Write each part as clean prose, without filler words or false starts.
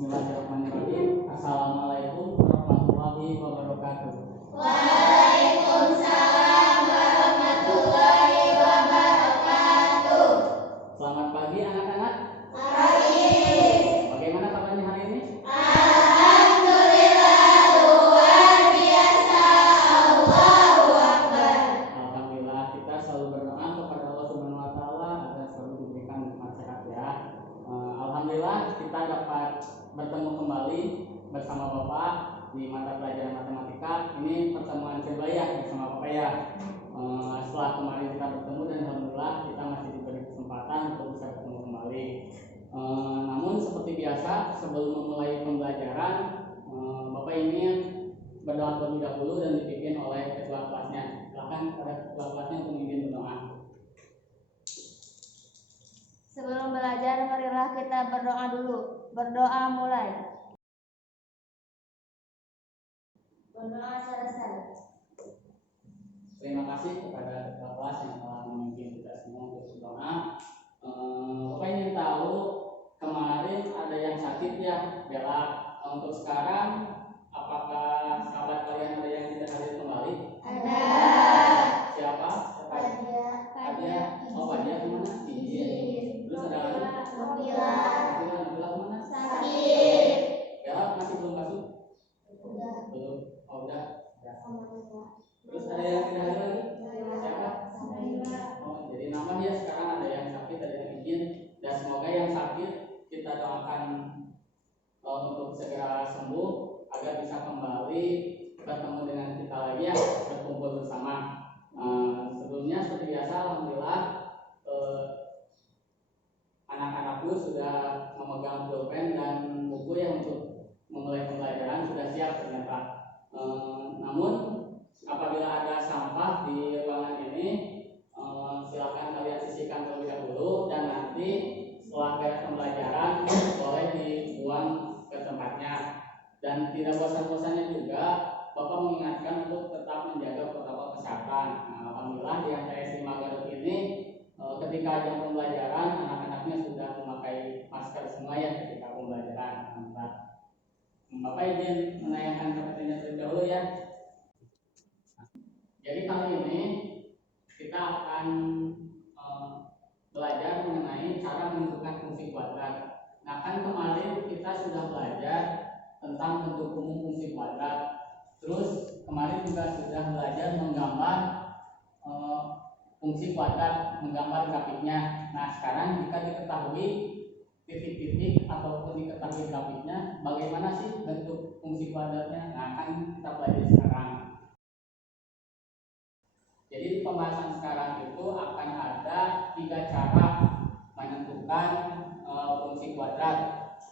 Bismillahirrahmanirrahim. Assalamualaikum warahmatullahi wabarakatuh. Waalaikumsalam warahmatullahi wabarakatuh. Selamat pagi anak-anak. Pagi. Bagaimana kabarnya hari ini? Alhamdulillah luar biasa. Allahu Akbar. Alhamdulillah, kita selalu berdoa kepada Allah Subhanahu wa taala agar selalu diberikan nikmat sehat ya. Alhamdulillah kita dapat bertemu kembali bersama Bapak di mata pelajaran matematika. Ini pertemuan kedua ya bersama Bapak ya. Setelah kemarin kita bertemu dan alhamdulillah kita masih diberi kesempatan untuk bisa bertemu kembali. Namun seperti biasa sebelum memulai pembelajaran, Bapak ini berdoa terlebih dahulu dan dipimpin oleh ketua kelasnya. Silakan pada ketua kelasnya untuk memimpin berdoa. Sebelum belajar, marilah kita berdoa dulu. Berdoa mulai. Berdoa selesai. Terima kasih kepada ketua kelas yang telah memimpin kita semua untuk berdoa. Bapak ingin tahu kemarin ada yang sakit ya, Bella. Untuk sekarang apakah sahabat kalian ada yang tidak hadir kembali? Ada. Siapa? Fadia. Oh, Fadia kemana? Terus ada lagi? Nabila kemana? sakit. Bella masih belum masuk? Udah. Belum. Oh, udah. Sama Terus ada yang tidak hadir lagi? Siapa? Oh, jadi nambah ya, sekarang ada yang sakit, ada yang izin, dan semoga yang sakit kita doakan untuk segera sembuh agar bisa kembali bertemu dengan kita lagi ya, berkumpul bersama. Sebelumnya seperti biasa, alhamdulillah anak-anakku sudah memegang pulpen dan buku yang untuk memulai pembelajaran sudah siap ternyata. Namun apabila ada sampah di ruangan ini, silakan kalian sisihkan terlebih dahulu dan nanti setelah beres pembelajaran boleh dibuang ke tempatnya. Dan tidak bosan-bosannya juga Bapak mengingatkan untuk tetap menjaga protokol kesehatan. Alhamdulillah di MTS 5 Garut ini ketika jam pembelajaran anak-anaknya sudah memakai masker semua ya ketika pembelajaran. Bapak izin menanyakan pertanyaan terlebih dahulu ya. Jadi kali ini kita akan belajar mengenai cara menentukan fungsi kuadrat. Nah kan kemarin kita sudah belajar tentang bentuk umum fungsi kuadrat. Terus kemarin juga sudah belajar menggambar fungsi kuadrat, menggambar grafiknya. Nah sekarang jika diketahui titik-titik ataupun diketahui grafiknya, bagaimana sih bentuk fungsi kuadratnya? Nah kan kita belajar sekarang. Jadi di pembahasan sekarang itu akan ada 3 cara menentukan fungsi kuadrat.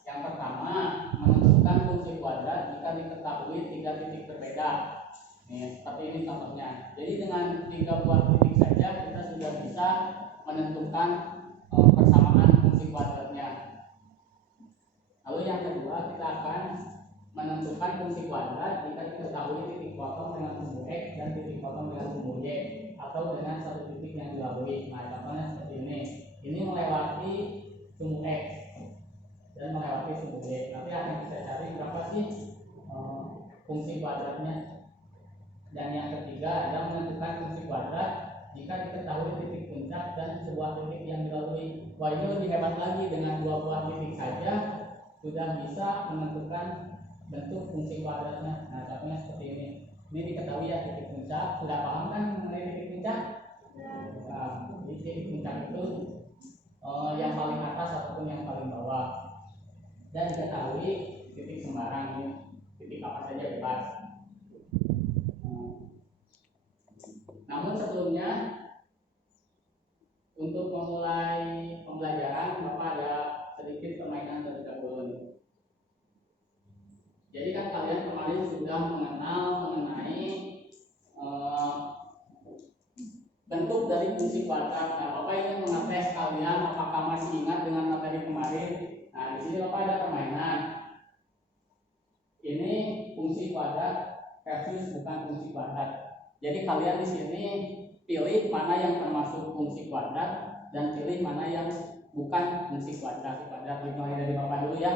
Yang pertama, menentukan fungsi kuadrat jika diketahui 3 titik berbeda. Nih, seperti ini contohnya. Jadi dengan 3 buah titik saja kita sudah bisa menentukan persamaan fungsi kuadratnya. Lalu yang kedua, kita akan menentukan fungsi kuadrat jika diketahui titik potong dengan sumbu X dan titik potong dengan sumbu Y atau dengan satu titik yang dilalui. Nah, contohnya seperti ini. Ini melewati sumbu X dan melewati sumbu Y. Nanti akan kita cari berapa sih fungsi kuadratnya. Dan yang ketiga adalah menentukan fungsi kuadrat jika diketahui titik puncak dan sebuah titik yang dilalui. Wah, ini lebih hebat lagi, dengan 2 buah titik saja sudah bisa menentukan bentuk fungsi kuadratnya. Nah, contohnya seperti ini. Ini diketahui ya titik puncak. Sudah paham kan mengenai titik puncak? Nah, di titik puncak itu yang paling atas ataupun yang paling bawah. Dan diketahui titik sembarang ini, titik apa saja bebas. Namun sebelumnya untuk memulai pembelajaran, Bapak ada sedikit permainan terlebih dahulu. Jadi kan kalian kemarin sudah mengenal mengenai bentuk dari fungsi kuadrat. Nah, Bapak ingin mengetes kalian apakah masih ingat dengan materi kemarin. Nah, di sini Bapak ada permainan. Ini fungsi kuadrat versus bukan fungsi kuadrat. Jadi kalian di sini pilih mana yang termasuk fungsi kuadrat dan pilih mana yang bukan fungsi kuadrat. Dimulai dari Bapak dulu ya.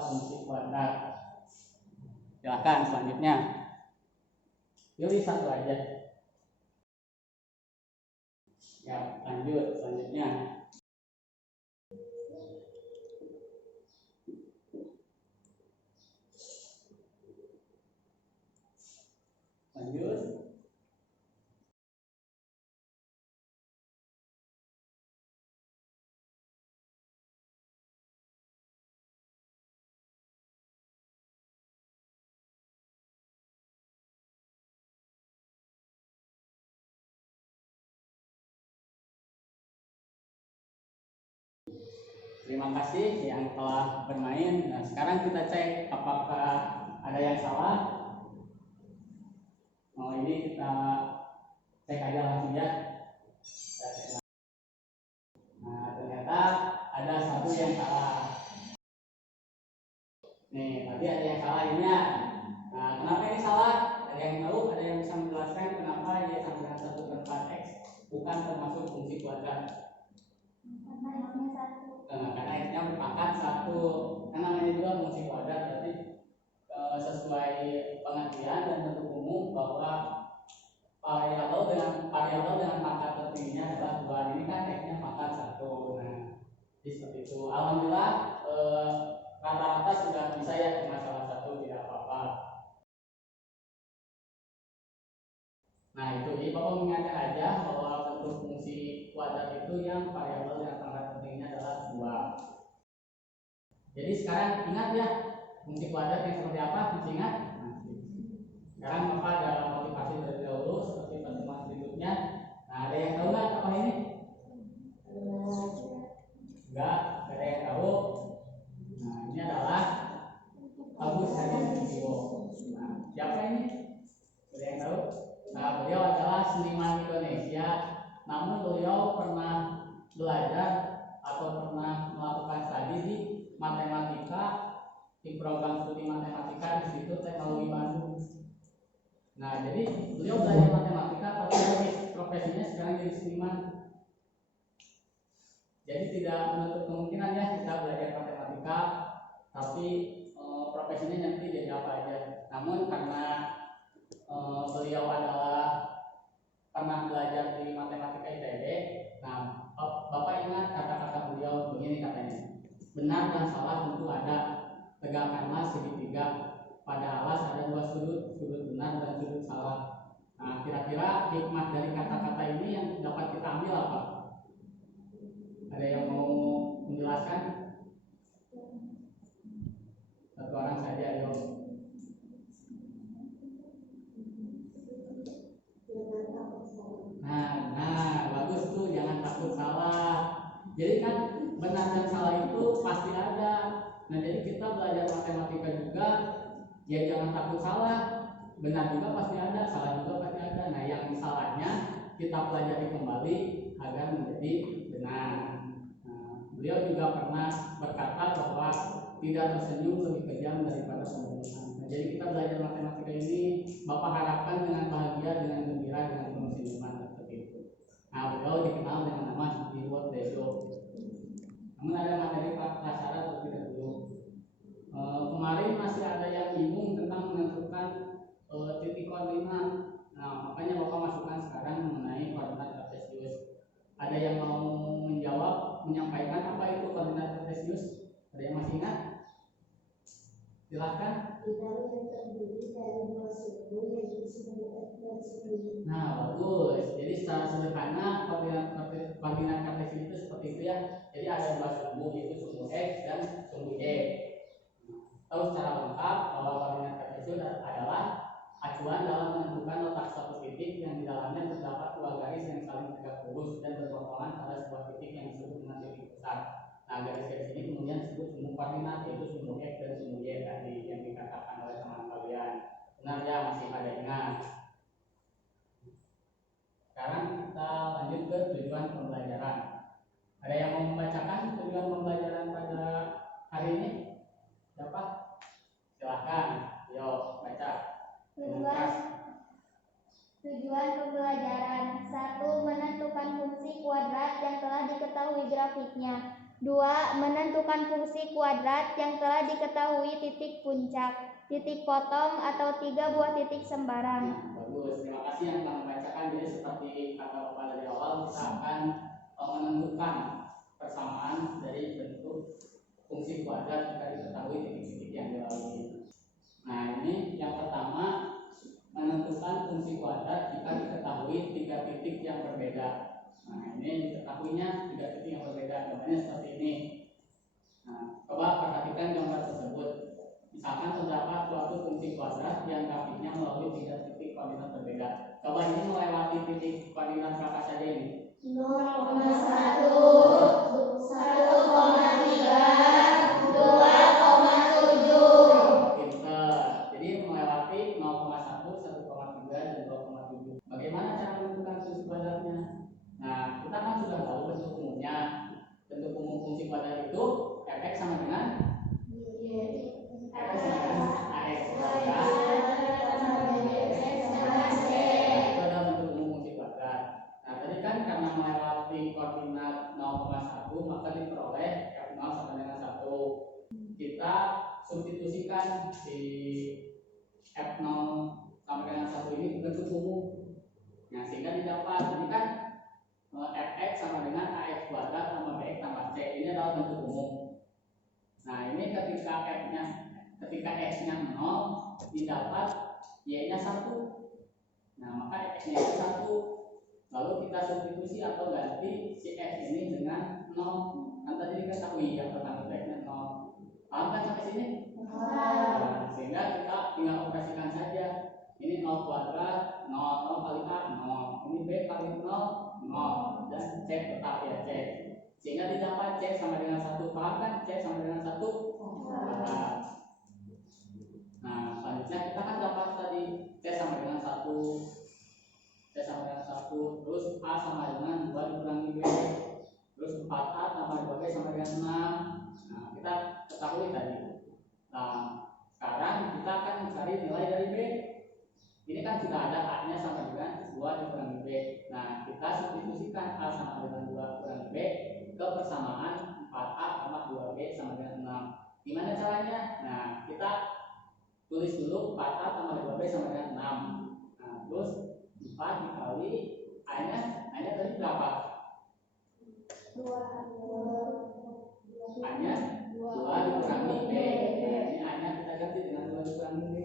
adalah fungsi kuadrat. Silakan selanjutnya. Pilih satu aja. Ya, lanjut selanjutnya. Lanjut. Terima kasih yang telah bermain. Nah, sekarang kita cek apakah ada yang salah. Oh, ini kita cek aja langsung ya. Nah, ternyata ada satu yang salah. Nih, tadi ada yang salah ini ya. Nah, kenapa ini salah? Ada yang tahu? Ada yang bisa menjelaskan kenapa y sama dengan 1 per 4x bukan termasuk fungsi kuadrat? Karena x-nya berpangkat 1. Kan namanya juga fungsi kuadrat, berarti sesuai pengertian dan bentuk umum bahwa variabel dengan pangkat tertingginya adalah 2. Ini kan x-nya pangkat 1. Nah, jadi seperti itu. Alhamdulillah rata-rata sudah bisa ya cuma salah satu, tidak apa-apa. Nah, itu jadi Bapak mengingatkan aja bahwa bentuk fungsi kuadrat itu yang variabel dengan pangkat tertingginya adalah 2. Jadi sekarang ingat ya fungsi kuadrat yang seperti apa? Masih ingat? Sekarang Bapak ada motivasi terlebih dahulu seperti pertemuan berikutnya. Nah, ada yang tahu nggak apa ini? Enggak ada yang tahu. Nah, ini adalah Agus Haryadinio. Nah, siapa ini? Ada yang tahu? Nah, beliau adalah seniman Indonesia. Namun beliau pernah belajar atau pernah melakukan studi di matematika, di program studi matematika di Institut Teknologi Bandung. Nah, jadi beliau belajar matematika, tapi profesinya sekarang jadi seniman. Jadi tidak menutup kemungkinan ya kita belajar matematika, tapi profesinya nanti jadi apa aja. Namun karena beliau adalah pernah belajar di matematika ITB, nah Bapak ingat kata-kata beliau begini katanya, benar dan salah tentu ada, tegakkanlah segitiga, pada alas ada 2 sudut, sudut benar dan sudut salah. Nah, kira-kira hikmah dari kata-kata ini yang dapat kita ambil apa? Ada yang mau menjelaskan? Satu orang saja, ayo. Nah, bagus tuh, jangan takut salah. Jadi kan benar dan salah itu pasti ada. Nah, jadi kita belajar matematika juga, ya jangan takut salah. Benar juga pasti ada, salah juga pasti ada. Nah, yang salahnya kita pelajari kembali agar menjadi benar. Nah, beliau juga pernah berkata bahwa tidak tersenyum lebih kejam daripada pembunuhan. Nah, jadi kita belajar matematika ini Bapak harapkan dengan bahagia, dengan gembira, dengan penuh senyuman seperti itu. Nah, beliau dikenal dengan nama Stewart Deso. Namun ada materi prasyarat terlebih dahulu. Kemarin masih ada yang bingung tentang menentukan titik koordinat. Nah, makanya Bapak masukkan sekarang mengenai koordinat kartesius. Ada yang mau menjawab, menyampaikan apa itu koordinat kartesius? Ada yang masih ingat? Silahkan. Bidang yang terdiri dari 2 suku yaitu sumbu X dan sumbu Y. Nah, bagus. Jadi secara sederhana koordinat kartesius itu seperti itu ya. Jadi ada 2 sumbu, yaitu sumbu X dan sumbu Y. Tahu secara lengkap bahwa koordinat kartesius adalah acuan dalam menentukan letak suatu titik yang di dalamnya terdapat 2 garis yang saling tegak lurus dan berpotongan pada sebuah titik yang disebut dengan titik pusat. Nah, garis-garis ini kemudian disebut sumbu koordinat, yaitu sumbu X dan sumbu Y tadi yang dikatakan oleh teman kalian. Benar ya, masih pada ingat? Sekarang kita lanjut ke tujuan pembelajaran. Ada yang mau membacakan tujuan pembelajaran pada hari ini? Siapa? Silakan, yuk baca. Tujuan pembelajaran 1. Menentukan fungsi kuadrat yang telah diketahui grafiknya. 2. Menentukan fungsi kuadrat yang telah diketahui titik puncak, titik potong, atau 3 buah titik sembarang. Nah, bagus, terima kasih yang telah membacakan. Jadi seperti kata Bapak dari awal, kita akan menentukan persamaan dari bentuk fungsi kuadrat jika diketahui titik-titik yang dilalui. Nah, ini yang pertama, menentukan fungsi kuadrat jika diketahui 3 titik yang berbeda. Nah, ini diketahuinya 3 titik yang berbeda, gambarnya seperti ini. Nah, coba perhatikan gambar tersebut. Misalkan terdapat suatu fungsi kuadrat yang grafiknya melalui 3 titik koordinat berbeda. Coba ini melewati titik koordinat berapa saja ini? 0,1, 1,3, 2,7. Pinter. Jadi melewati 0,1, 1,3, dan 2,7. Bagaimana cara menentukan fungsi kuadratnya? Nah, kita kan sudah tahu bentuk umumnya. Bentuk umum fungsi kuadrat itu fx sama dengan fx sama dengan ax kuadrat. Itu adalah bentuk umum fungsi kuadrat. Nah, tadi kan karena melewati koordinat 0,1 maka diperoleh f0 sama dengan 1. Kita substitusikan di f0 sama dengan 1 ini bentuk umum. Nah, sehingga didapat ini kan fx sama dengan ax kuadrat tambah bx tambah c. Ini adalah bentuk umum. Nah, ini ketika x-nya 0 didapat y-nya 1. Nah, maka x-nya itu 1. Lalu kita substitusi atau ganti si x ini dengan 0. Kan tadi diketahui yang pertama itu x-nya 0. Paham kan sampai sini? Nah, sehingga kita tinggal operasikan saja. Ini 0 kuadrat, 0 kali a, 0. Ini b kali 0, 0. Dan c tetap ya c. Sehingga didapat c sama dengan 1. Paham kan? C sama dengan 1. Nah, selanjutnya kita kan dapat tadi c sama dengan 1. C sama dengan 1. Terus a sama dengan 2 dikurangi b. Terus 4a tambah 2b sama dengan 6. Nah, kita ketahui tadi. Nah, sekarang kita akan mencari nilai dari b. Ini kan sudah ada a-nya sama dengan 2 dikurangi b. Nah, kita substitusikan a sama dengan 2 kurangi b ke persamaan 4a tambah 2b sama dengan 6. Gimana caranya? Nah, kita tulis dulu 4a tambah 2b sama dengan 6. Nah, terus 4 dikali a-nya tadi berapa? 2. A-nya 2 dikurangi b. Nah, ini A-nya kita ganti dengan 2 dikurangi b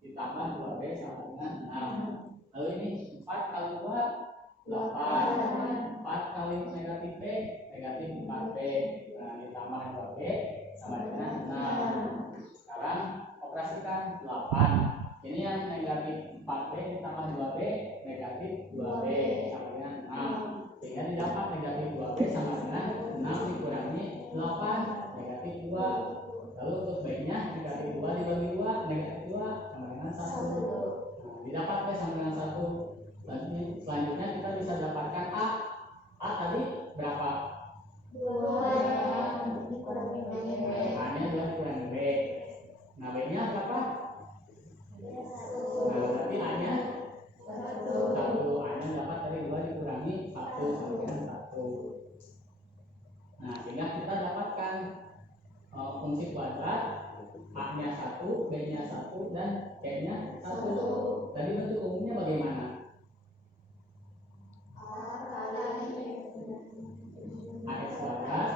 ditambah 2b sama dengan 6. Lalu ini 4 kali 2 8. 4 kali negatif b negatif 4b. Nah, ditambah 2b sama dengan 6. Sekarang operasikan 8. Ini yang negatif 4b ditambah 2b negatif 2b sama dengan 6. Sehingga didapat negatif 2b sama dengan 6 dikurangi 8 negatif 2. Lalu untuk b-nya negatif 2 dibagi 2 negatif 2 sama dengan 1. Nah, didapat b sama dengan 1. Selanjutnya kita bisa dapatkan a. A tadi berapa? 2 dikurangi b. A-nya 2 dikurangi b. Nah, b-nya berapa? 1. Nah, berarti A-nya 1. 1. A-nya dapat dari 2 dikurangi 1 sama dengan 1. Nah, sehingga kita dapatkan fungsi kuadrat A-nya 1, B-nya 1, dan C-nya 1. Tadi bentuk umumnya bagaimana? AX kuadrat.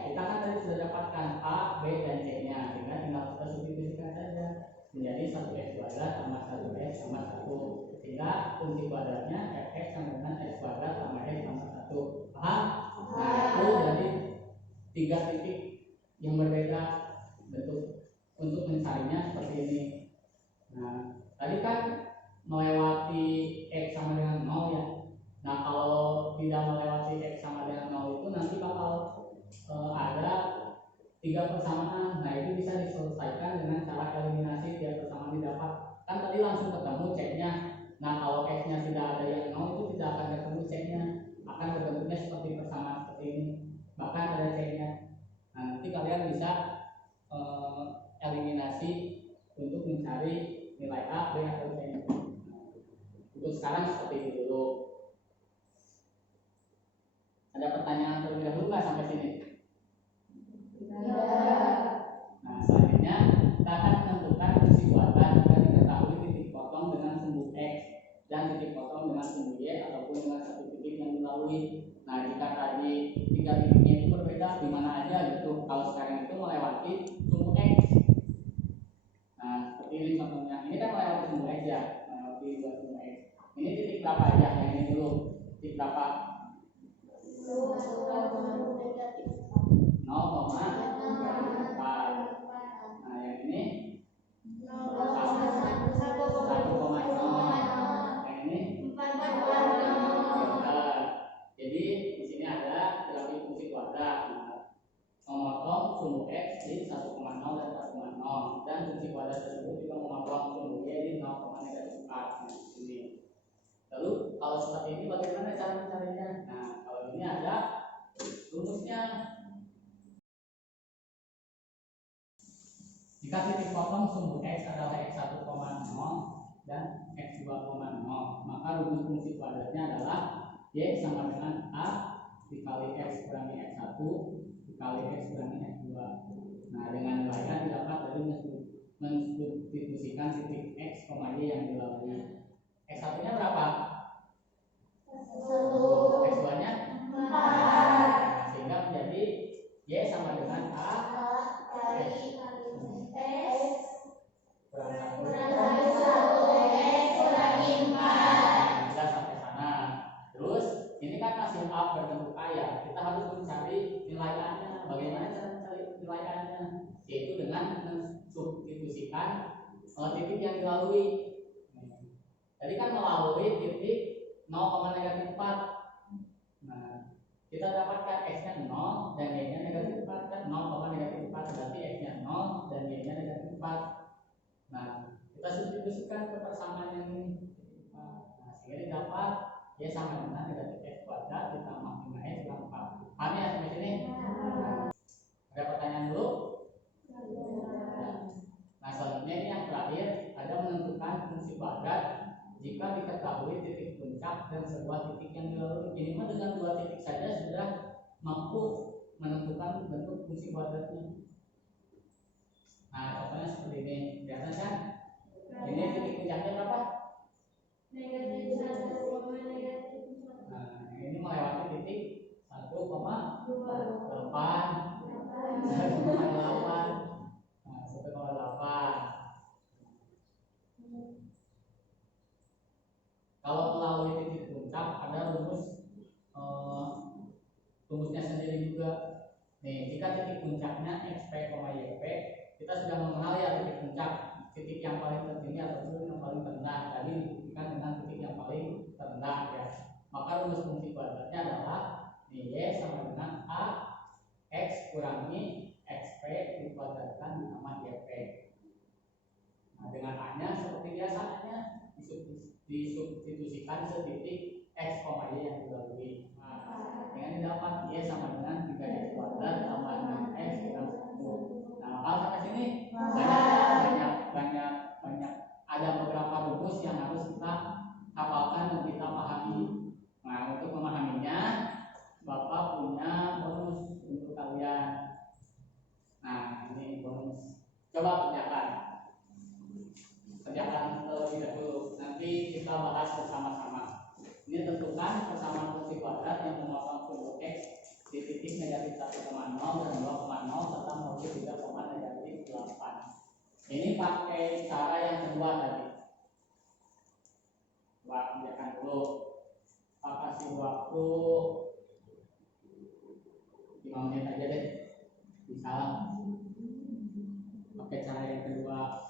Kita kan tadi sudah dapatkan A, B, dan C-nya, sehingga tinggal kita substitusikan saja menjadi 1x kuadrat tambah 1x tambah 1. Sehingga fungsi kuadratnya fx sama dengan x kuadrat tambah x tambah 1. Paham? Nah, itu dari 3 titik yang berbeda bentuk untuk mencarinya seperti ini. Nah, tadi kan melewati x sama dengan 0 ya. Nah, kalau tidak melewati x sama dengan 0 itu nanti bakal ada 3 persamaan. Nah, itu bisa diselesaikan dengan cara eliminasi tiap persamaan didapat. Kan tadi langsung ketemu c-nya. Nah, kalau x-nya tidak ada yang 0 itu tidak akan ketemu c-nya. Akan berbentuknya seperti persamaan seperti ini. Bahkan ada c-nya. Nah, nanti kalian bisa eliminasi untuk mencari nilai A, B, atau C. Untuk sekarang seperti itu dulu. aja gitu. Kalau sekarang itu melewati sumbu X. Nah, seperti ini contohnya. Ini kan melewati sumbu X ya, melewati dua sumbu X. Ini titik berapa aja? Yang ini dulu. Titik berapa? 0,34. Nah, yang ini 1,0. Yang ini 4. Jadi di sini ada grafik fungsi kuadrat. Nah, memotong sumbu X di 1,0 dan 4,0, dan fungsi kuadrat tersebut juga memotong sumbu Y di 0,-4. Nah, ini. Lalu kalau seperti ini bagaimana cara mencarinya? Nah, kalau ini ada rumusnya. Jika titik potong sumbu X adalah X1,0 dan X2,0, maka rumus fungsi kuadratnya adalah Y sama dengan A dikali X kurangi X1 dikali X kurangi X2. Nah, dengan nilainya didapat dari mensubstitusikan titik X, Y yang dilalui. X1 nya berapa? 1. X2 nya 4. Nah, sehingga menjadi Y sama dengan A X kurangi 1 X kurangi 4. Bisa sampai sana. Terus ini kan masih A berbentuk A ya. Kita harus mencari nilai A-nya. Bagaimana cara mencari nilai A-nya? Yaitu dengan mensubstitusikan titik yang dilalui. Tadi kan melalui titik 0,-4. Nah, kita dapatkan X-nya 0 dan Y-nya -4 kan. 0,-4 berarti X-nya 0 dan Y-nya -4. Nah, kita substitusikan ke persamaan yang ini. Nah, sehingga didapat Y sama dengan negatif X kuadrat ditambah 5X kurang 4. Paham ya sampai sini? Ada pertanyaan dulu? Nah, selanjutnya ini yang terakhir, ada menentukan fungsi kuadrat jika diketahui titik puncak dan sebuah titik yang dilalui. Ini mah dengan dua titik saja sudah mampu menentukan bentuk fungsi kuadratnya. Nah, contohnya seperti ini, kelihatan kan? Ini titik puncaknya berapa? -1, nah, ini melewati titik 1,8. 1,8. Kalau melalui titik puncak ada rumusnya sendiri juga. Nih, jika titik puncaknya XP, YP, kita sudah mengenal ya titik puncak, titik yang paling tertinggi ataupun yang paling terendah. Tadi dibuktikan dengan titik yang paling terendah ya. Maka rumus fungsi kuadratnya adalah Y sama dengan A X kurangi XP dikuadratkan ditambah YP. Nah, dengan A-nya seperti biasanya disubstitusikan setitik X, Y yang dilalui. Nah, dengan didapat Y sama dengan 3X kuadrat tambah 6X kurang 1. Nah, kalau sampai sini banyak ada beberapa rumus yang harus kita hafalkan dan kita pahami. Nah, untuk memahaminya Bapak punya bonus untuk kalian. Nah, ini bonus. Coba kerjakan terlebih dahulu. Nanti kita bahas bersama-sama. Ini tentukan persamaan fungsi kuadrat yang memotong sumbu X di titik negatif 1,0 dan 2,0 serta menuju 3,-8. Ini pakai cara yang kedua tadi. Coba kerjakan dulu. Pak kasih waktu 5 menit aja deh. Bisa pakai cara yang kedua.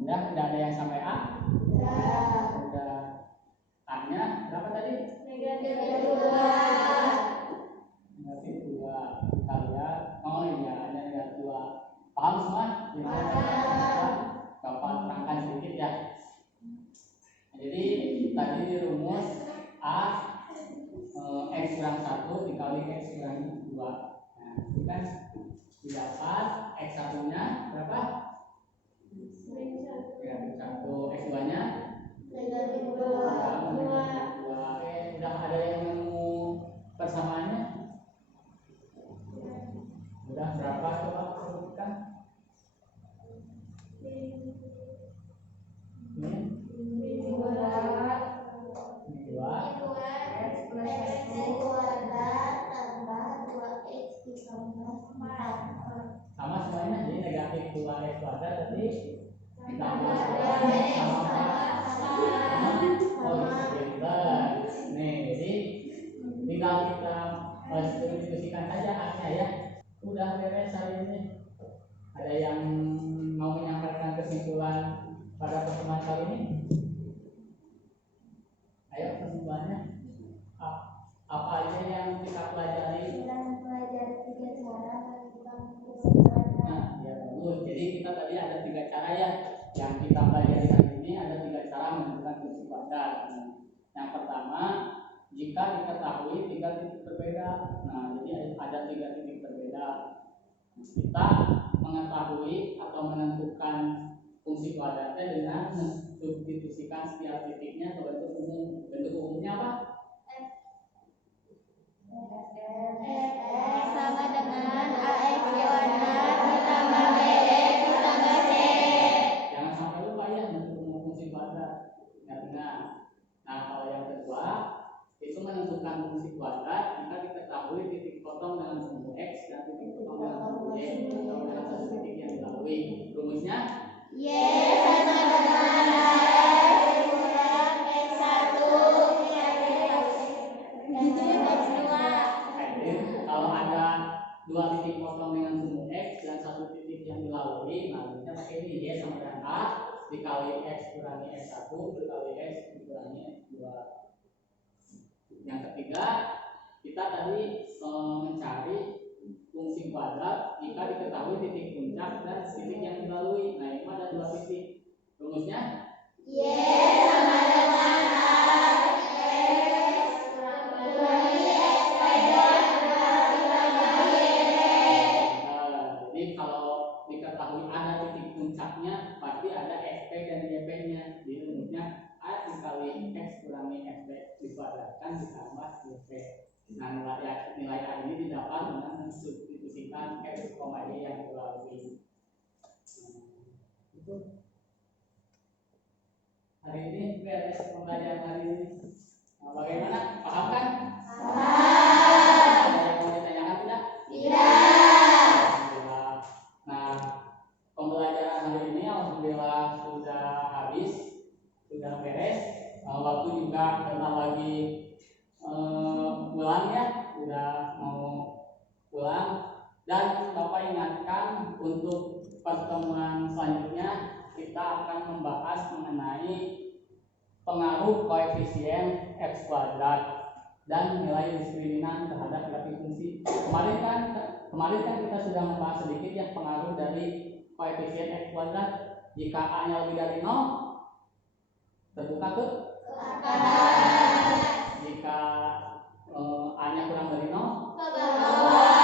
Udah ada yang sampai A? Udah. A-nya berapa tadi? -2. Kita lihat. Oh iya, ada -2. Paham semua? Bapak terangkan sedikit ya. Jadi tadi di rumus A X kurang 1 dikali X kurangi 2. Nah, itu kan didapat X1 nya berapa? Ya, 1. X2 nya udah ada yang nemu persamaannya? Udah berapa coba sebutkan? Ini 2 X kuadrat tambah 2X ditambah 4. sama semuanya, jadi negatif 2X kuadrat tadi tambah nih, jadi tinggal kita diskusikan saja haknya ya. Udah beres hari ini. Ada yang mau menyampaikan kesimpulan pada pertemuan kali ini? Ayo kesimpulannya. Apa aja yang kita pelajari? Kita mempelajari 3 cara menentukan fungsi kuadrat. Nah, ya bagus. Jadi kita tadi ada 3 cara ya. Yang kita pelajari hari ini ada 3 cara menentukan fungsi kuadrat. Yang pertama, jika diketahui 3 titik berbeda. Nah, jadi ada 3 titik berbeda. Kita mengetahui atau menentukan fungsi kuadratnya dengan mensubstitusikan setiap titiknya ke bentuk umum. Bentuk umumnya apa? X sama dengan AX kuadrat ditambah BX ditambah C. Jangan sampai lupa ya bentuk umum fungsi kuadrat. Karena nah, kalau yang kedua itu menentukan fungsi kuadrat jika diketahui titik potong dengan sumbu X dan titik potong dengan sumbu Y atau dengan satu titik yang dilalui. Rumusnya Y sama dengan AX kurang X1 X2. kalau ada 2 titik potong dengan sumbu X dan 1 titik yang dilalui, nah kita pakai ini Y sama dengan A dikali X kurangi X1 dikali X dikurangi X2. Yang ketiga, kita tadi mencari fungsi kuadrat jika diketahui titik puncak dan titik yang dilalui. Nah, ini ada 2 titik. Rumusnya Y sama dengan AX kurangi X pangkat ditambah YP. Jadi kalau diketahui ada titik puncaknya pasti ada XP dan YP-nya. Jadi rumusnya A dikali X kurangi XP dikuadratkan ditambah YP. Nah, nilai A ini didapat dengan mensubstitusikan X, Y yang dilalui. Itu hari ini beres pembelajaran hari ini. Nah, bagaimana? Paham kan? Ada yang mau ditanyakan tidak? Alhamdulillah. Nah, pembelajaran hari ini alhamdulillah sudah habis, sudah beres. Waktu juga bentar lagi pulang ya, sudah mau pulang. Dan Bapak ingatkan untuk pertemuan selanjutnya kita akan membahas mengenai pengaruh koefisien X kuadrat dan nilai diskriminan terhadap grafik fungsi. Kemarin kan kita sudah membahas sedikit ya pengaruh dari koefisien X kuadrat. Jika A-nya lebih dari 0 terbuka ke atas. Jika A-nya kurang dari 0 ke bawah.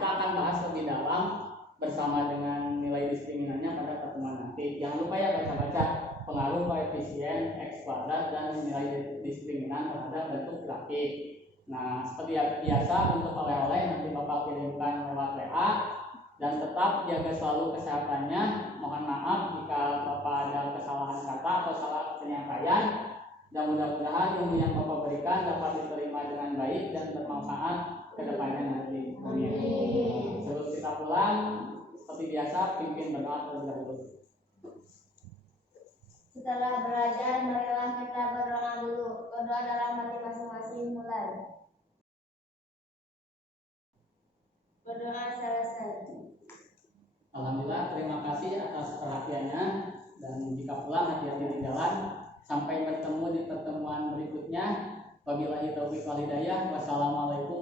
kita akan bahas lebih dalam bersama dengan nilai diskriminannya pada pertemuan nanti. Jangan lupa ya baca-baca pengaruh koefisien X kuadrat dan nilai diskriminan terhadap bentuk grafik. Nah, seperti biasa untuk oleh-oleh nanti Bapak kirimkan lewat WA dan tetap jaga selalu kesehatannya. Mohon maaf jika Bapak ada kesalahan kata atau salah penyampaian. Dan mudah-mudahan ilmu yang Bapak berikan dapat diterima dengan baik dan bermanfaat ke depannya nanti. Amin. Sebelum kita pulang, seperti biasa pimpin berdoa terlebih dahulu. Setelah belajar, marilah kita berdoa dulu. Berdoa dalam hati masing-masing mulai. Berdoa selesai. Alhamdulillah, terima kasih atas perhatiannya dan jika pulang hati-hati di jalan. Sampai bertemu di pertemuan berikutnya. Wabillahi taufiq wal hidayah. Wassalamualaikum